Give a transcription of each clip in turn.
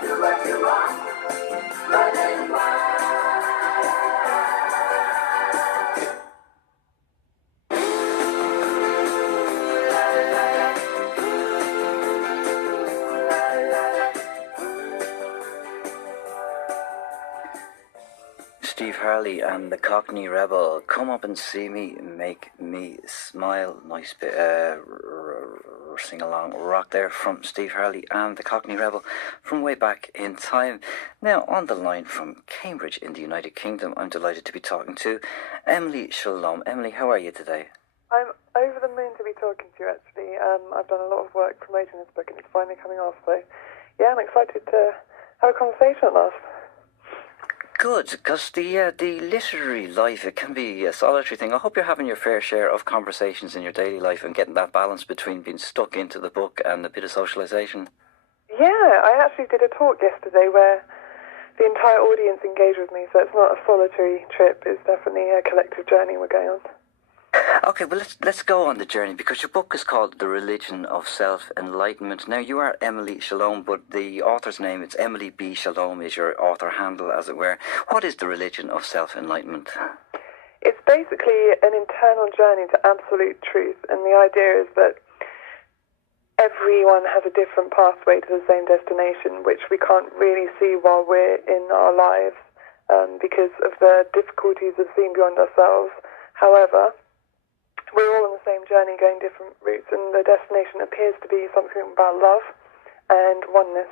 do what you want, running wild. Steve Harley and the Cockney Rebel. Come up and see me, make me smile. Nice bit, sing along rock there from Steve Harley and the Cockney Rebel from way back in time. Now on the line from Cambridge in the United Kingdom, I'm delighted to be talking to Emily Scialom. Emily, how are you today? I'm over the moon to be talking to you, actually. I've done a lot of work promoting this book and it's finally coming off, so yeah, I'm excited to have a conversation at last. Good, because the literary life, it can be a solitary thing. I hope you're having your fair share of conversations in your daily life and getting that balance between being stuck into the book and a bit of socialisation. Yeah, I actually did a talk yesterday where the entire audience engaged with me, so it's not a solitary trip, it's definitely a collective journey we're going on. Okay, well, let's go on the journey, because your book is called The Religion of Self-Enlightenment. Now, you are Emily Scialom, but the author's name, it's Emily B Scialom, is your author handle, as it were. What is the religion of self-enlightenment? It's basically an internal journey to absolute truth, and the idea is that everyone has a different pathway to the same destination, which we can't really see while we're in our lives because of the difficulties of seeing beyond ourselves. However, we're all on the same journey going different routes, and the destination appears to be something about love and oneness.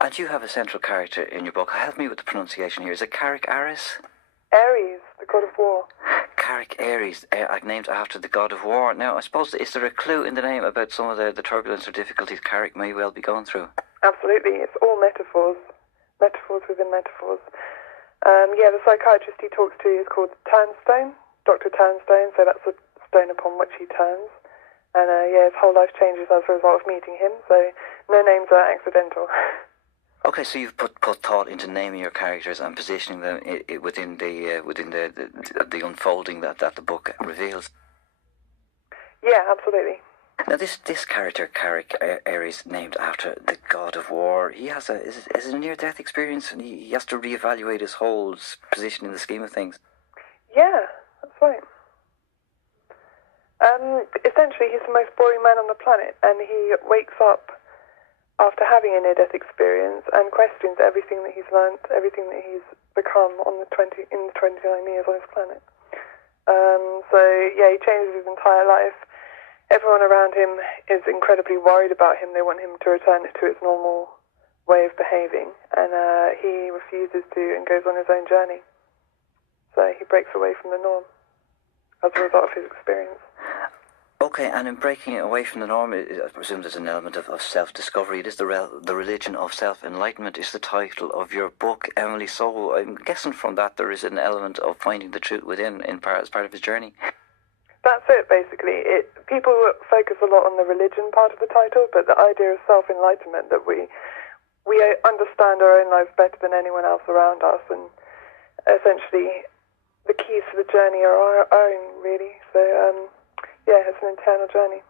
And you have a central character in your book. Help me with the pronunciation here. Is it Carrick Ares? Ares, the god of war. Carrick Ares, named after the god of war. Now, I suppose, is there a clue in the name about some of the turbulence or difficulties Carrick may well be going through? Absolutely. It's all metaphors. Metaphors within metaphors. The psychiatrist he talks to is called Turnstone. Dr. Turnstone, so that's the stone upon which he turns. And his whole life changes as a result of meeting him, so no names are accidental. Okay, so you've put thought into naming your characters and positioning them within the unfolding that the book reveals. Yeah, absolutely. Now, this character, Carrick Ares, named after the god of war, he has a near-death experience, and he has to reevaluate his whole position in the scheme of things. Yeah, that's right. Essentially, he's the most boring man on the planet, and he wakes up after having a near-death experience and questions everything that he's learnt, everything that he's become in the 29 years on his planet. He changes his entire life. Everyone around him is incredibly worried about him. They want him to return to his normal way of behaving, and he refuses to and goes on his own journey. So he breaks away from the norm as a result of his experience. Okay, and in breaking away from the norm, I presume there's an element of self-discovery. It is the Religion of Self-Enlightenment is the title of your book, Emily. So I'm guessing from that there is an element of finding the truth within as part of his journey. That's it, basically. People focus a lot on the religion part of the title, but the idea of self-enlightenment, that we understand our own lives better than anyone else around us, and essentially the keys to the journey are our own, really. So, it's an internal journey.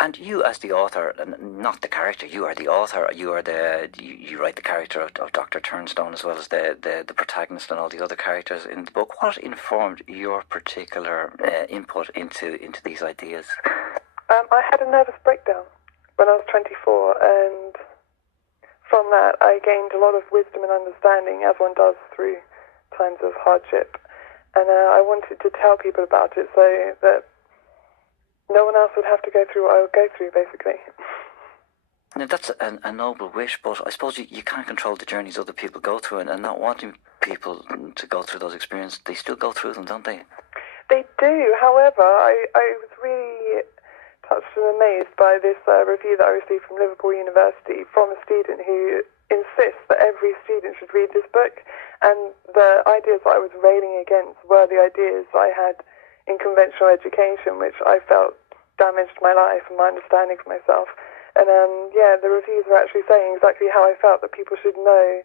And you, as the author, not the character, you are the author. You write the character of Dr. Turnstone, as well as the protagonist and all the other characters in the book. What informed your particular input into these ideas? I had a nervous breakdown when I was 24, and from that I gained a lot of wisdom and understanding, as one does through times of hardship. And I wanted to tell people about it so that no one else would have to go through what I would go through, basically. Now, that's a noble wish, but I suppose you can't control the journeys other people go through, and not wanting people to go through those experiences, they still go through them, don't they? They do. However, I was really touched and amazed by this review that I received from Liverpool University from a student who insists that every student should read this book, and the ideas that I was railing against were the ideas I had in conventional education, which I felt damaged my life and my understanding of myself. And the reviews were actually saying exactly how I felt, that people should know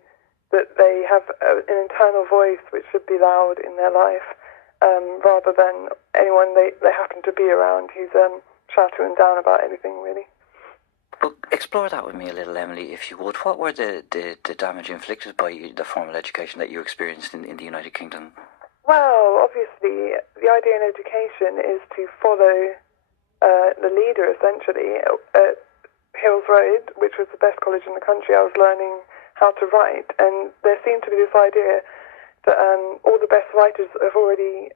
that they have an internal voice which should be loud in their life, rather than anyone they happen to be around who's shouting down about anything, really. But explore that with me a little, Emily, if you would. What were the damage inflicted by the formal education that you experienced in the United Kingdom? Well, obviously, the idea in education is to follow the leader, essentially. At Hills Road, which was the best college in the country, I was learning how to write, and there seemed to be this idea that all the best writers have already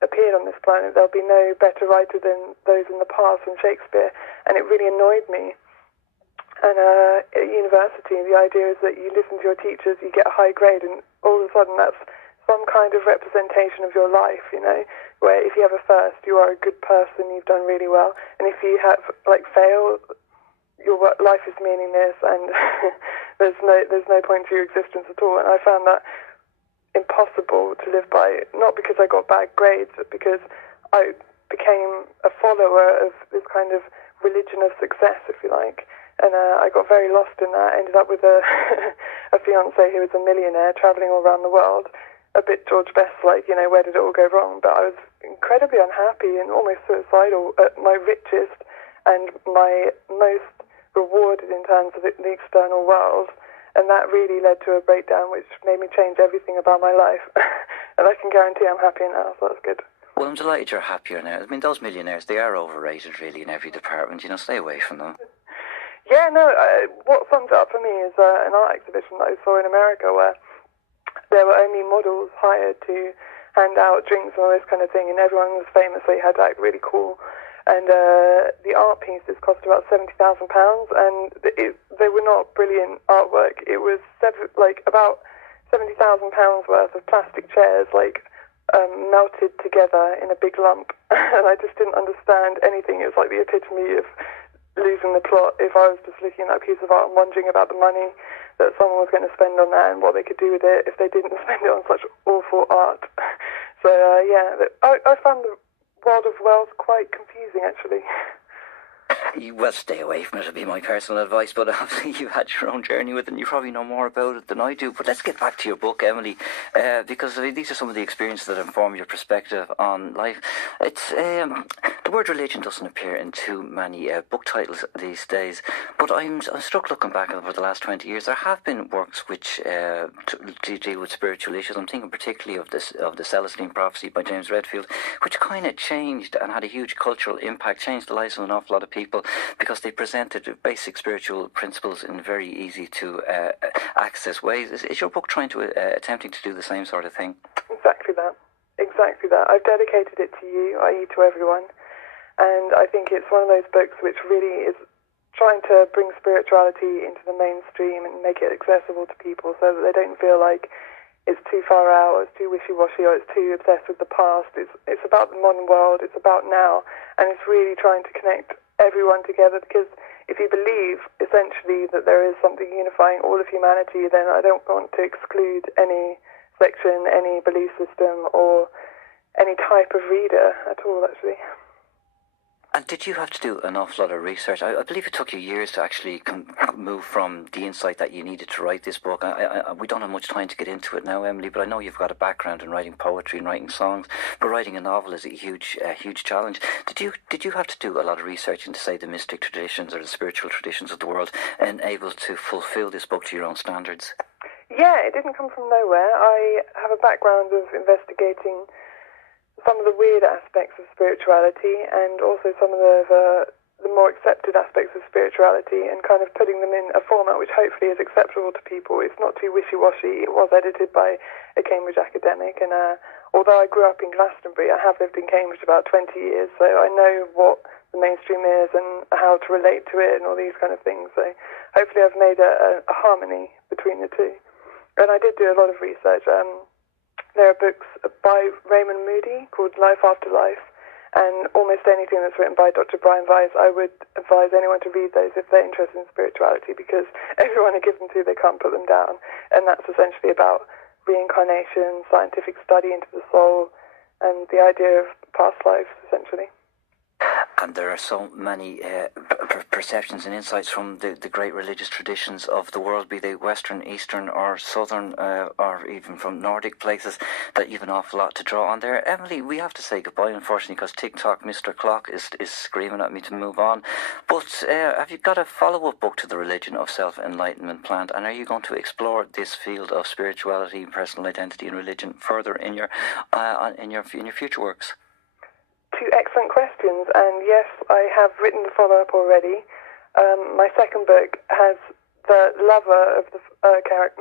appeared on this planet. There'll be no better writer than those in the past, than Shakespeare, and it really annoyed me. And at university, the idea is that you listen to your teachers, you get a high grade, and all of a sudden that's some kind of representation of your life, you know, where if you have a first, you are a good person, you've done really well, and if you have, failed, your life is meaningless, and there's no point to your existence at all. And I found that impossible to live by, not because I got bad grades, but because I became a follower of this kind of religion of success, if you like. And I got very lost in that. Ended up with a fiancé who was a millionaire, travelling all around the world. A bit George Best-like, you know, where did it all go wrong? But I was incredibly unhappy and almost suicidal at my richest and my most rewarded in terms of the external world. And that really led to a breakdown, which made me change everything about my life. And I can guarantee I'm happier now, so that's good. Well, I'm delighted you're happier now. I mean, those millionaires, they are overrated, really, in every department. You know, stay away from them. Yeah, no, what sums it up for me is an art exhibition that I saw in America where there were only models hired to hand out drinks and all this kind of thing, and everyone was famous, so you had to act really cool. And the art pieces cost about £70,000, and they were not brilliant artwork. It was about £70,000 worth of plastic chairs, melted together in a big lump, and I just didn't understand anything. It was like the epitome of losing the plot if I was just looking at that piece of art and wondering about the money that someone was going to spend on that and what they could do with it if they didn't spend it on such awful art. So, I found the world of wealth quite confusing, actually. Well, stay away from it would be my personal advice, but obviously you've had your own journey with it and you probably know more about it than I do. But let's get back to your book, Emily, because these are some of the experiences that inform your perspective on life. It's the word religion doesn't appear in too many book titles these days, but I'm struck looking back over the last 20 years. There have been works which deal with spiritual issues. I'm thinking particularly of the Celestine Prophecy by James Redfield, which kind of changed and had a huge cultural impact, changed the lives of an awful lot of people, because they presented basic spiritual principles in very easy to access ways. Is your book trying to attempting to do the same sort of thing? Exactly that. I've dedicated it to you, i.e. to everyone, and I think it's one of those books which really is trying to bring spirituality into the mainstream and make it accessible to people so that they don't feel like it's too far out, or it's too wishy-washy, or it's too obsessed with the past. It's about the modern world, it's about now, and it's really trying to connect everyone together, because if you believe essentially that there is something unifying all of humanity, then I don't want to exclude any section, any belief system, or any type of reader at all, actually. And did you have to do an awful lot of research? I believe it took you years to actually move from the insight that you needed to write this book. We don't have much time to get into it now, Emily, but I know you've got a background in writing poetry and writing songs, but writing a novel is a huge challenge. Did you have to do a lot of research into, say, the mystic traditions or the spiritual traditions of the world, and able to fulfill this book to your own standards? Yeah, it didn't come from nowhere. I have a background of investigating some of the weird aspects of spirituality and also some of the more accepted aspects of spirituality, and kind of putting them in a format which hopefully is acceptable to people. It's not too wishy-washy. It was edited by a Cambridge academic, and although I grew up in Glastonbury, I have lived in Cambridge about 20 years, so I know what the mainstream is and how to relate to it and all these kind of things. So hopefully I've made a harmony between the two. And I did do a lot of research. There are books by Raymond Moody called Life After Life, and almost anything that's written by Dr. Brian Weiss, I would advise anyone to read those if they're interested in spirituality, because everyone I give them to, they can't put them down. And that's essentially about reincarnation, scientific study into the soul, and the idea of past lives, essentially. And there are so many perceptions and insights from the great religious traditions of the world, be they Western, Eastern or Southern, or even from Nordic places, that you've an awful lot to draw on there. Emily, we have to say goodbye, unfortunately, because TikTok Mr. Clock is screaming at me to move on. But have you got a follow-up book to the Religion of Self-Enlightenment planned, and are you going to explore this field of spirituality, personal identity and religion further in your future works? Two excellent questions, and yes, I have written the follow-up already. My second book has the lover of the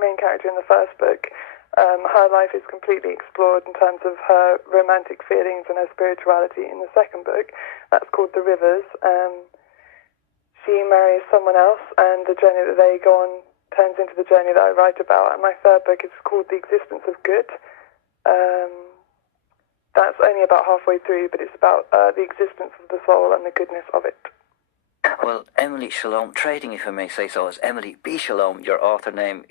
main character in the first book. Her life is completely explored in terms of her romantic feelings and her spirituality in the second book. That's called The Rivers. She marries someone else, and the journey that they go on turns into the journey that I write about. And my third book is called The Existence of Good. That's only about halfway through, but it's about the existence of the soul and the goodness of it. Well, Emily Scialom, trading, if I may say so, as Emily B Scialom, your author name.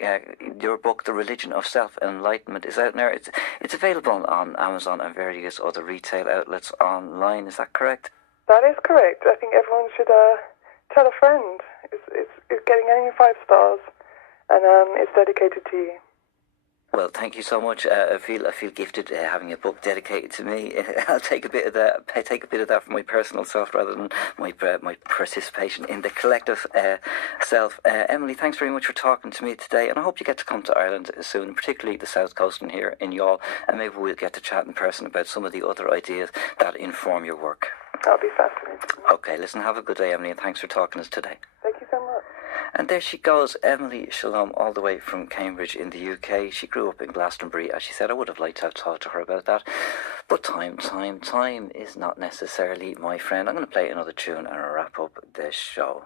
Your book, The Religion of Self-Enlightenment, is out there. It's available on Amazon and various other retail outlets online. Is that correct? That is correct. I think everyone should tell a friend. It's getting only 5 stars, and it's dedicated to you. Well, thank you so much. I feel gifted having a book dedicated to me. I'll take a bit of that for my personal self rather than my participation in the collective self. Emily, thanks very much for talking to me today, and I hope you get to come to Ireland soon, particularly the South Coast and here in Youghal, and maybe we'll get to chat in person about some of the other ideas that inform your work. That'll be fascinating. Okay, listen, have a good day, Emily, and thanks for talking to us today. Thank you so much. And there she goes, Emily Scialom, all the way from Cambridge in the UK. She grew up in Glastonbury, as she said. I would have liked to have talked to her about that. But time is not necessarily my friend. I'm going to play another tune and wrap up this show.